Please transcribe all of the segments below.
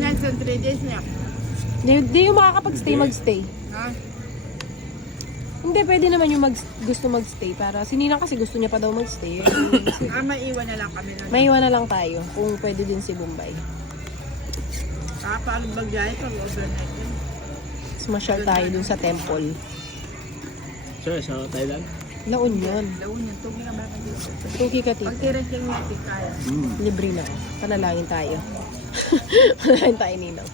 na, isang 3 days na. Di yung makakapag-stay, magstay. Ha? Hindi, pwede naman yung gusto magstay. Para si Ninang kasi gusto niya pa daw magstay. Maiwan na lang kami. Maiwan na lang tayo kung pwede din si Bombay. Paano bagay pag overnight yun? Smasyal tayo dun sa temple. Sir, sa Thailand? La Union. Laon yun, tugi ka ba dito? Tuki ka, Pag tito. tirang yung natin kaya. Libre na. Panalangin tayo. Panalangin tayo, Ninang.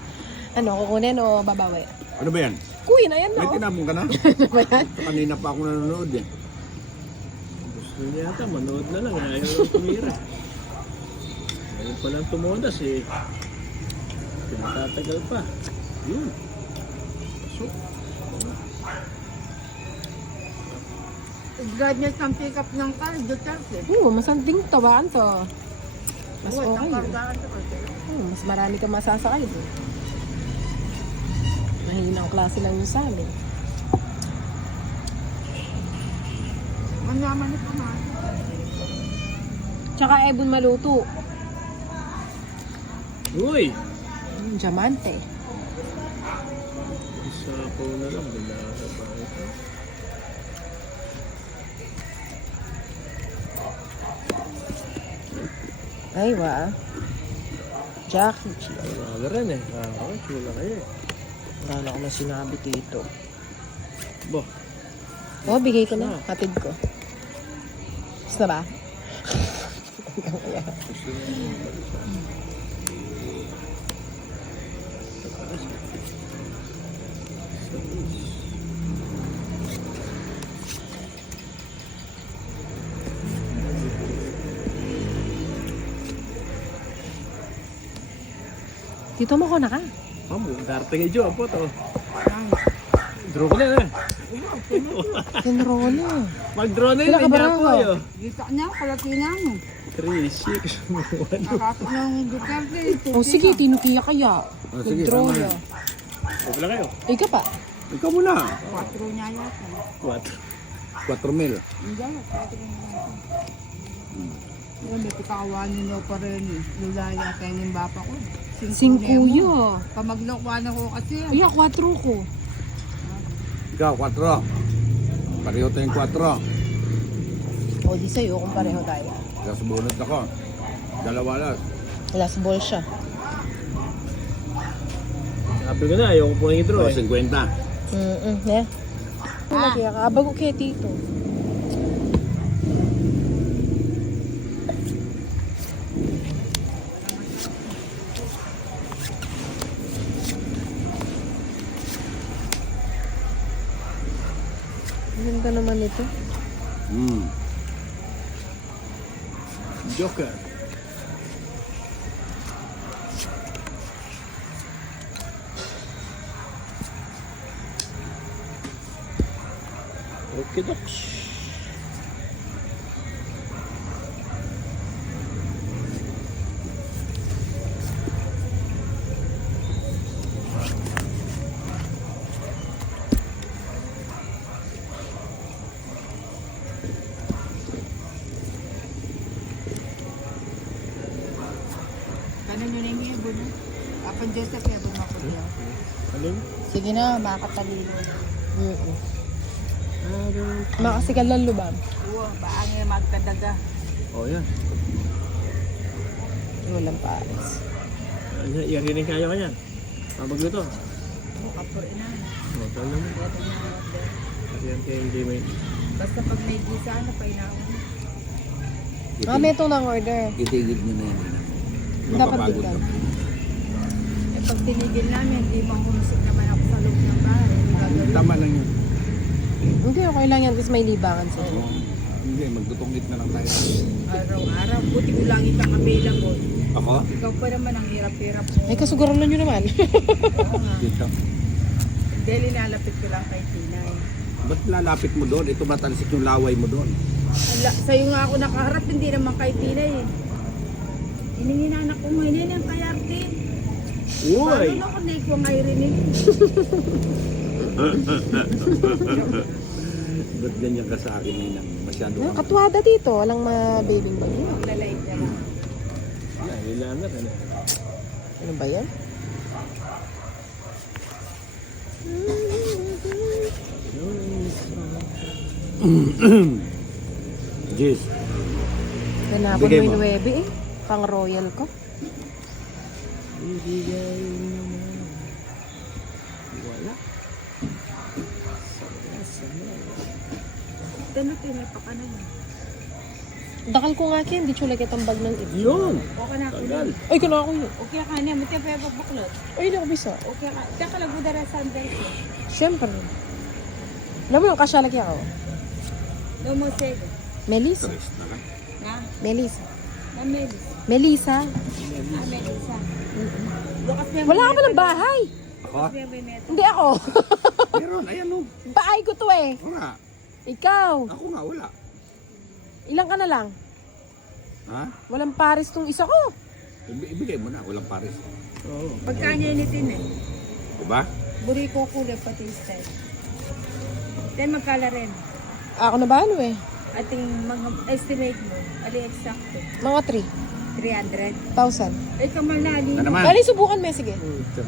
Ano, kukunin o babawi? Ano ba yan? Kuya na yan, May no? tinapon ka na? Ano ba yan? Kanina pa ako nanonood eh. Gusto niya yata, manood na lang. Ayaw lang tumira. Ngayon pa lang tumunas eh. Pinatatagal pa. Yun. So, God niya ang pick up ng car, Duterte. Oo, masanding tawaan to. Mas Uy, okay ang yun. kargaan to kasi. Mas marami kang masasakay doon. Mahinang klase lang yun sa amin. Ang yaman ito na. Tsaka ebon maluto. uy! Diamante. Isa po na lang. Binaka pa ito. Ay, wa. Jackie G. Wala rin eh. Okay, wala kayo eh. Wala na ako na sinabi dito. Bo, Oh, bigay ko na. Hatid ko. Gusto na ba? Dito mo ko na ka. Mamo, darating yung po to. Draw ko na eh. Tinrolo. Mag-draw na Wala ka yun. ba Kanya raw? po yun. Dito niya, kalatina mo. 3, 6, 1. Nakapit ng Duterte. O sige, tinukiya kaya. sige, Nag-draw tama ya. yan. Wala kayo. Ika pa. Ikaw muna. 4 niya yata. 4. 4 mil. Hindi ako, 4 niya yata. Yan, may pikawanin niyo pa rin eh. Lulaya tayo ng bapa ko. Singkuyo. Pamaglokwan ako kasi. Ay, 4 ko. Ikaw, 4. Pareho tayong 4. O, di sa'yo kung pareho tayo. Gas bunot ako. Dalawa lang. Last ball siya. Sabi ko na, ayaw ko po ng i-draw O, eh. 50. Yeah. Kaya ka, bago kaya tito. Ganda naman ito. Joker. Okay, doks. Ganun yun yung ibon na. Apan Joseph, ibon mo ako diyan. Alin? Sige na, makatalino. Makasigalan lubam. Oo, baan nga magkadaga. Oh, yan. Walang pares. Iyarin kayo kanyan. Magluto. Oo, kapur na. Ito naman. Kasi yan kay MJ may. Basta pag may gisa, ano pa inawan. May itong nang order. Itigil nyo na yan. Dapat Mapapagod bigyan. ka. Eh pag tinigil namin, hindi mahumusok naman ako sa loob ng bahay. Ano gagawin? Tama lang yun. Hindi, okay lang yan. Tapos may libangan sila. Hindi, magdutungit na lang tayo. Araw-araw, buti ko lang itang available. Ako? Ikaw pa naman ang hirap-hirap mo. Ay, kasugaran nyo naman. Oo nga. Dito. Dahil inalapit ko lang kay Tinay. Ba't lalapit mo doon? Ito matalsik yung laway mo doon. Sa'yo nga ako nakaharap, hindi naman kay Tinay eh. Hiningin na anak ko mo, hiningin ang kay Arte. Uy! Paano ako na ko ngay rinig? Ba't ganyan ka sa akin, Ninang? Masyado Ay, ka. katwada dito. Walang mabibing bagyo. Lalait ka lang. Yan, ilangan. Ano ba yan? Jis. Ganapon mo Bigay yung mo. 9 eh. Pang royal ko. Ibigay mo na. Wala. Tinatinapa ka na yun. Dakal ko nga kin, di chula kitang bag ng ito. Yun. Okay na ako. Tagal. Ay, kana ako yun. Okay ka niya, mati pa yung baklot. Ay, hindi ako bisa. Okay ka. Tiyan ka lang budara sandals. Siyempre. Alam mo yung kasyalaki ako? No mo sego. Melissa. Choice na ka. Na? Melissa. Na Melis. Melissa. Ah, Melisa. Bukas niya. Wala ka pa ng bahay. Ako? Bukas niya may meto. Hindi ako. Meron, ayan o. Bahay ko to eh. Ako nga. Ikaw. Ako nga, wala. Ilang ka na lang? Ha? Walang pares tong isa ko. Ibigay mo na, walang pares. Oo. Pagkanya initin eh. Diba? Buri ko kulay pati style. Then magkala rin. Ako na ba ano eh? Ating mga estimate mo. Ali exacto. Mga 300. 3,000. Ay kamalali. Na naman. Kali subukan mo sige.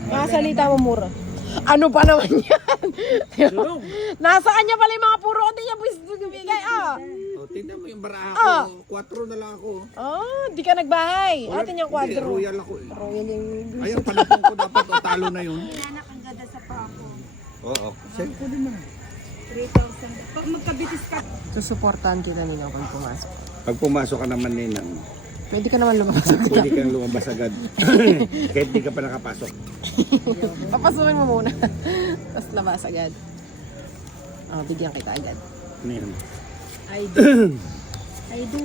Makasalita mo mura. Ano pa naman yan? Sulong. Nasa kanya pala yung mga puro. Hindi niya bigay ah. O, tingnan mo yung baraha Ah. ko. 4 na lang ako. Oh, di ka nagbahay. Wala- Atin yung Hindi, kwadro. Royal ako eh. Royal yung... Ayun, panapon ko dapat o talo na yun. Anak ang ganda sa pa ako. Oo. Send ko din na. 3,000. Pag magkabitis ka. Susuportahan kita nila pag pumasok. Pag pumasok ka naman ninang, Pwede ka naman lumabas. pwede kang lumabas agad. Kahit di ka pa nakapasok. Papasukin mo muna. Tapos labas agad. Oh, bigyan kita agad. Ano yan? I do. I do.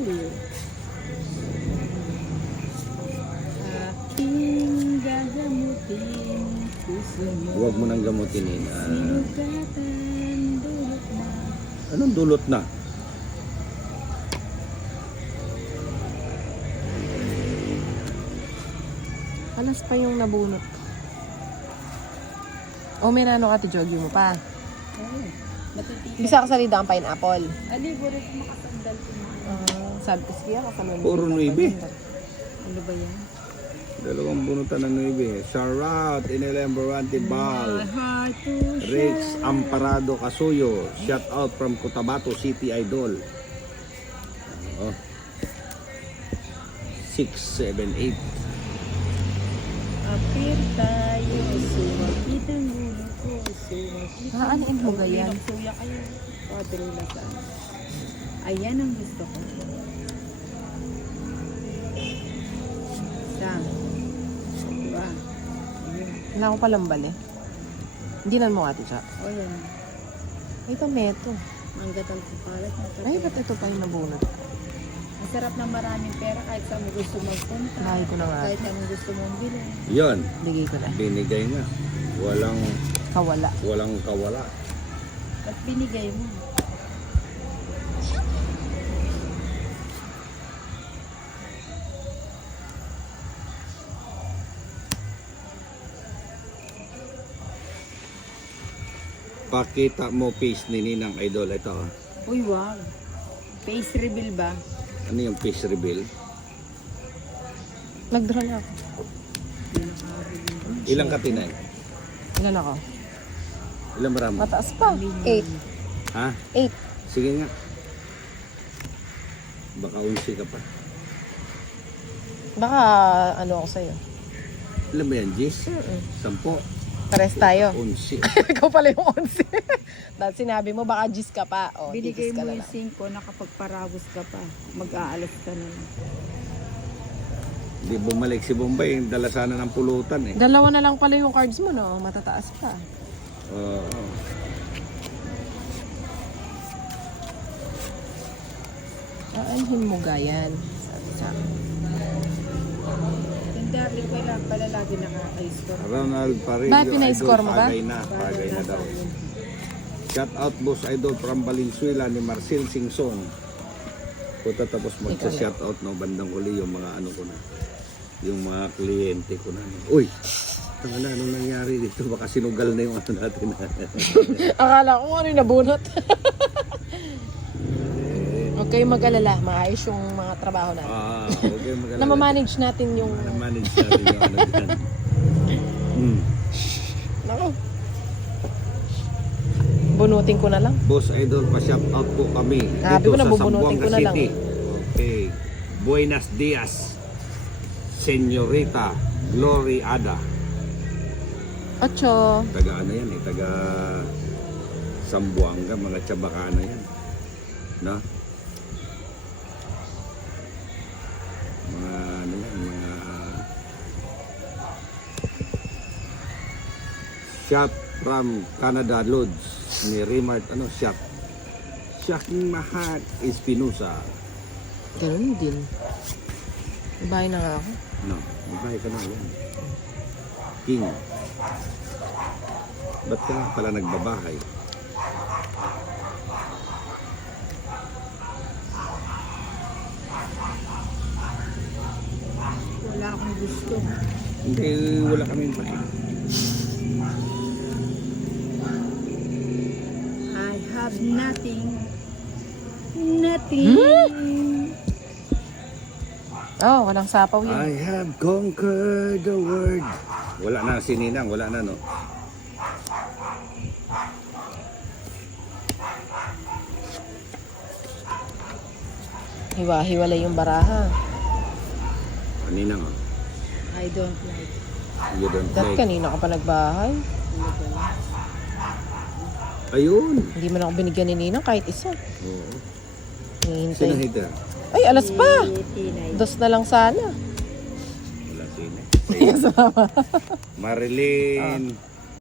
Aking gagamutin. Puso mo. Huwag mo nang gamutin nina. Sinugatan. Dulot na. Anong dulot na? Alas pa yung nabunot. O may nano ka to joggy mo pa. Oo. Matitigas. Bisa ka salida ang pineapple. Ali, buri ko makasandal ko na. Sabi ko, sige ako sa Puro 9. Ano ba yan? Dalawang bunutan ng 9. Sharat, Inelemborante Bal. Heart to Rex Amparado Casuyo. Shout out from Cotabato City Idol. Oh. 6, 7, 8. apir tayo. Sumakita mo ako. Sumakita Ah, ano yung buga yan? Suya kayo. Padre na sa. Ayan ang gusto ko. Sam. Diba? Wala ko palang bali. Hindi na mo ate siya. O yan. Ito meto. Manggat ang kapalat. Ay, ba't ito pa yung nabunot? Ang sarap ng maraming pera kahit saan mo gusto magpunta. Bahay ko na nga. Kahit anong gusto mong bilhin. Yon, Bigay ko na. binigay na. Kawala. Walang kawala. At binigay mo. Pakita mo face ni Ninang Idol. Ito. ah. Uy, wow. Face reveal ba? Ano yung face reveal? Nag-draw na ako. Ilang ka tinay? Ilan ako? Ilang marami? Mataas pa. 8. Ha? 8. Sige nga. Baka 11 ka pa. Baka ano ako sa'yo. Ilan ba yan, Jis? 10. Pares tayo. 11. Ikaw pala yung 11. Dahil sinabi mo baka gis ka pa. O, Binigay tigis ka mo na yung lang. 5 nakapagparagos ka pa. Mag-aalas ka na lang. Di bumalik si Bombay. Dala sana ng pulutan eh. Dalawa na lang pala yung cards mo, no? Matataas pa. Oo. Aanhin mo gayan. Sabi sa akin. Yung darling ko lang pala lagi nakaka-score. Ronald Parillo. Ba, pinay-score mo ba? Pagay na. Pagay na daw. Shout out Boss Idol from Valenzuela ni Marcel Singson. Puta tapos magsa-shout out no bandang uli yung mga ano ko na. Yung mga kliyente ko na. Uy! Tanga na, anong nangyari dito? Baka sinugal na yung ano natin. Akala ko ano yung nabunot. Huwag kayong mag-alala. Maayos yung mga trabaho natin. Okay, maganda. Namamanage natin yung... Manage natin yung ano dyan. Nako. Bunutin ko na lang. Boss Idol, pa-shout out po kami Sabi ko na, bubunutin ko na lang. City. Okay. Buenos dias, Senyorita Glory Ada. Ocho. Taga ano yan eh, taga Sambuanga, mga Chabacano yan. No? Mga ano yan, mga shop from Canada Lodge ni Remart, ano, shop. Shaking Mahat Espinosa. Ganun din. Bahay na nga ako. No, magbahay ka na yan. King. Ba't ka pala nagbabahay? Wala akong gusto. Hindi, wala kami bahay. I have nothing. Nothing. Oh, walang sapaw yun. I have conquered the world. Wala na si Ninang, wala na no. Hiwa-hiwalay yung baraha. Ninang, oh. I don't like. You don't Dahil like. kanina ka pa nagbahay. Ayun. Hindi man ako binigyan ni Ninang kahit isa. Oo. Sino Hinihintay. hater? Ay, alas pa! Tinay. Dos na lang sana. Wala sino. Yes, mama. Marilyn